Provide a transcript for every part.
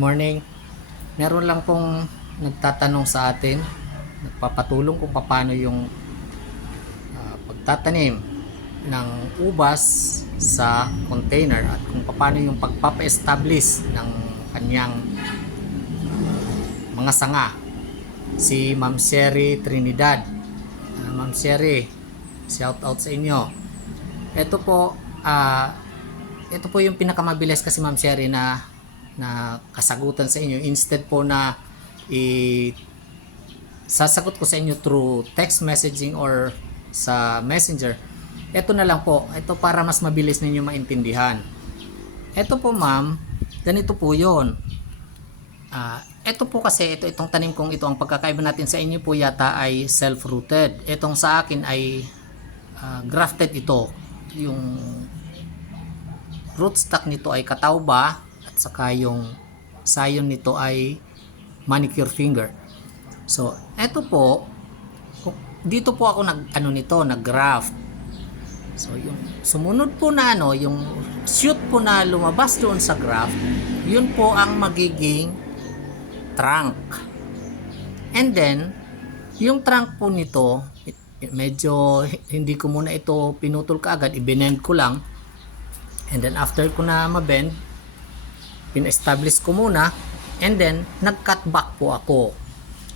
Morning. Meron lang pong nagtatanong sa atin, nagpapatulong kung paano yung pagtatanim ng ubas sa container at kung paano yung pagpapa-establish ng kanyang mga sanga. Si Ma'am Sherry Trinidad. Ma'am Sherry, shout out sa inyo. Ito po, ito po yung pinakamabilis kasi Ma'am Sherry na kasagutan sa inyo. Instead po na sasagot ko sa inyo through text messaging or sa messenger, ito na lang po, ito para mas mabilis ninyo maintindihan. Ito po ma'am, ganito po yun. Ito po kasi, itong tanim kong ito, ang pagkakaiba natin sa inyo po yata ay self-rooted. Itong sa akin ay grafted ito. Yung rootstock nito ay katawba at saka yung sayon nito ay manicure finger. So, ito po, dito po ako nag-graft. So, yung sumunod po na yung shoot po na lumabas doon sa graft, yun po ang magiging trunk. And then, yung trunk po nito, medyo hindi ko muna ito pinutol kaagad, i-bend ko lang. And then, after ko na ma-bend, pin-establish ko muna, and then, nag-cut back po ako.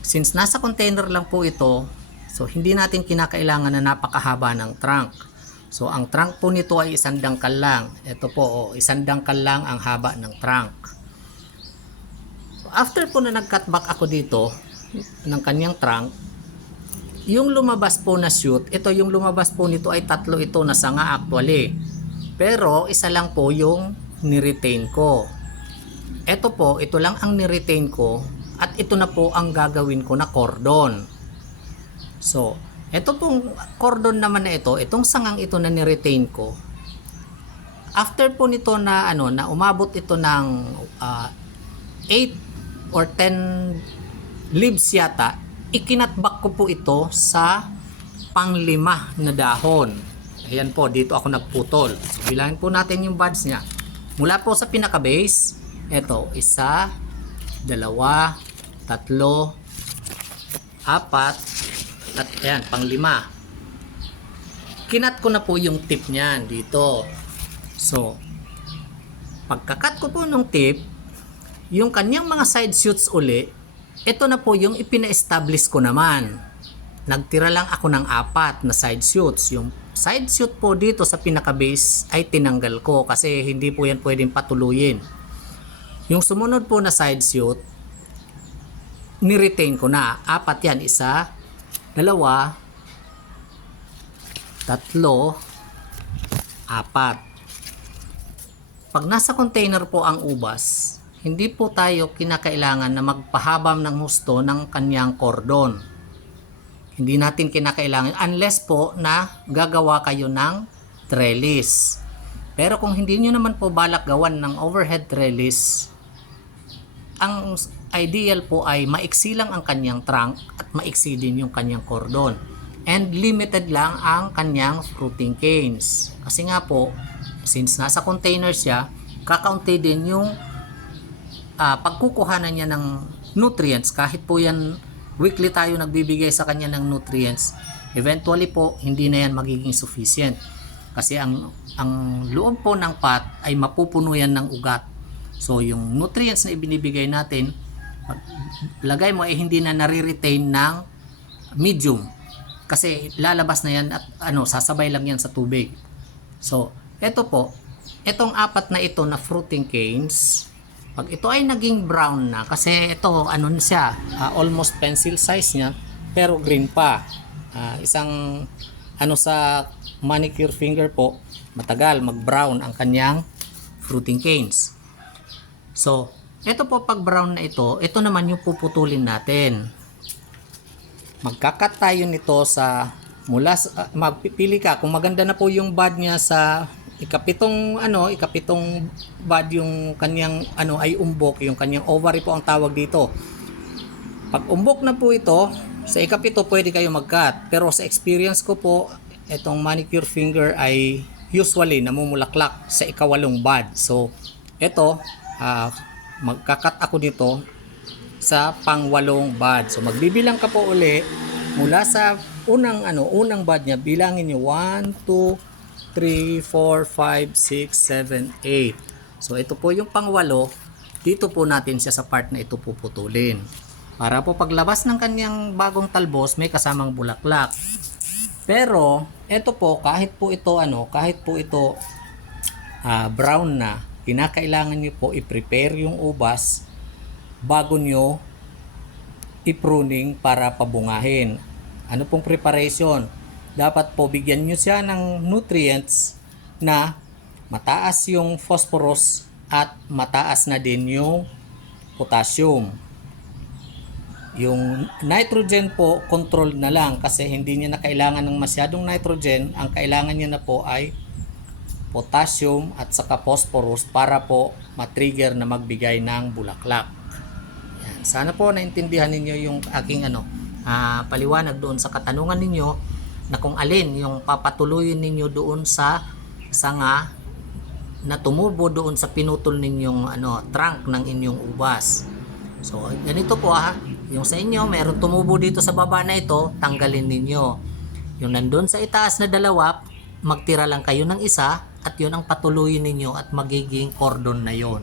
Since nasa container lang po ito, so hindi natin kinakailangan na napakahaba ng trunk. So, ang trunk po nito ay isang dangkal lang. Ito po, isang dangkal lang ang haba ng trunk. So, after po na nag-cut back ako dito, ng kanyang trunk, yung lumabas po na shoot, ito yung lumabas po nito ay tatlo ito na sanga actually. Pero, isa lang po yung ni-retain ko. Ito po, ito lang ang ni-retain ko at ito na po ang gagawin ko na cordon. So, ito pong cordon naman na ito, itong sangang ito na ni-retain ko. After po nito na na umabot ito ng 8 or 10 leaves yata, ikinatbak ko po ito sa panglima na dahon. Ayan po, dito ako nagputol. So, bilangin po natin yung buds niya. Mula po sa pinaka-base, ito, 1, 2, 3, 4, at ayan, pang-5. Kinat ko na po yung tip niyan dito. So, pagkakat ko po ng tip, yung kanyang mga side shoots uli, ito na po yung ipina-establish ko naman. Nagtira lang ako ng 4 na side shoots. Yung side shoot po dito sa pinaka-base ay tinanggal ko kasi hindi po yan pwedeng patuluyin. Yung sumunod po na side shoot, ni-retain ko na. 4 yan. 1, 2, 3, 4. Pag nasa container po ang ubas, hindi po tayo kinakailangan na magpahabam ng husto ng kanyang cordon. Hindi natin kinakailangan unless po na gagawa kayo ng trellis. Pero kung hindi nyo naman po balak gawan ng overhead trellis, ang ideal po ay maiksi lang ang kanyang trunk at maiksi din yung kanyang cordon. And limited lang ang kanyang fruiting canes. Kasi nga po, since nasa container siya, kakaunti din yung pagkukuhanan niya ng nutrients. Kahit po yan, weekly tayo nagbibigay sa kanya ng nutrients, eventually po, hindi na yan magiging sufficient. Kasi ang loob po ng pot ay mapupuno yan ng ugat. So, yung nutrients na ibinibigay natin, lagay mo ay hindi na nare-retain ng medium kasi lalabas na yan at sasabay lang yan sa tubig. So, ito po, itong 4 na ito na fruiting canes, pag ito ay naging brown na, kasi ito siya, almost pencil size niya pero green pa. Isang sa manicure finger po, matagal mag-brown ang kanyang fruiting canes. So, ito po pag brown na ito naman yung puputulin natin. Magkakat tayo nito sa magpipili ka kung maganda na po yung bud niya sa ikapitong bud yung kanyang ay umbok, yung kanyang ovary po ang tawag dito. Pag umbok na po ito, sa ikapito pwede kayo mag-cut. Pero sa experience ko po, itong manicure finger ay usually namumulaklak sa ikawalong bud. So, ito magkakat ako nito sa pang-8 bud. So magbibilang ka po uli mula sa unang bud niya. Bilangin niyo 1 2 3 4 5 6 7 8. So ito po yung pang-8. Dito po natin siya sa part na ito puputulin. Para po paglabas ng kanyang bagong talbos, may kasamang bulaklak. Pero ito po kahit po ito brown na, kinakailangan niyo po i-prepare yung ubas bago nyo i-pruning para pabungahin. Ano pong preparation? Dapat po bigyan nyo siya ng nutrients na mataas yung phosphorus at mataas na din yung potassium. Yung nitrogen po, control na lang kasi hindi niya na kailangan ng masyadong nitrogen. Ang kailangan niya na po ay potassium at saka phosphorus para po matrigger na magbigay ng bulaklak. Yan. Sana po naintindihan ninyo yung aking paliwanag doon sa katanungan ninyo na kung alin yung papatuloyin ninyo doon sa sanga na tumubo doon sa pinutol ninyong trunk ng inyong ubas. So ganito po yung sa inyo meron tumubo dito sa baba na ito, tanggalin ninyo. Yung nandun sa itaas na dalawa, magtira lang kayo ng isa at yun ang patuloyin ninyo at magiging cordon na yon.